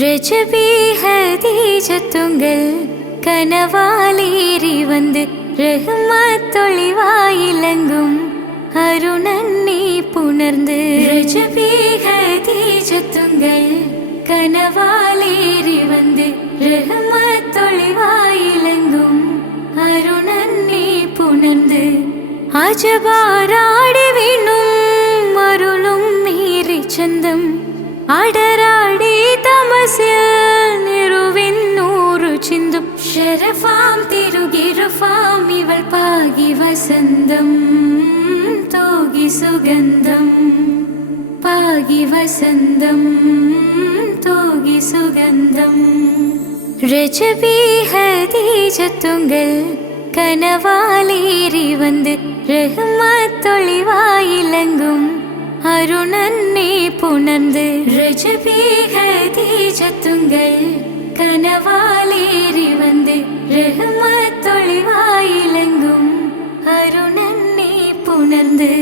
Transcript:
രജബി ഹദീജത്തുങ്കൽ കനവാലേറി വന്ന് റഹ്മത്തൊളിവായിലങ്കും അരുണന്നെ പുണർന്ന്. രജബി ഹദീജത്തുങ്കൽ കനവാലേറി വന്ന് റഹ്മത്തൊളിവായിലങ്കും അരുണന്നെ പുണർന്ന്. അജബാരാടി വീണും അരുളും മീറി ചന്തം അടരാടി തമസിൽ നിറുവിന്നൂറു ചിന്തും. ശരഫാം തിരുകിരുഫാം ഇവൾ പാകി വസന്തം തോകി സുഗന്ധം പാകി വസന്തം തോകി സുഗന്ധം. രജബി ഹദീജത്തുങ്കൽ കനവാലേറി വന്ന് റഹ്മത്തൊളിവായിലങ്കും അരുണന്നെ പുണർന്ന്. രജബി ഹദീജത്തുങ്കൽ കനവാലേറി വന്ന് റഹ്മത്തൊളിവായിലങ്കും അരുണന്നെ പുണർന്ന്.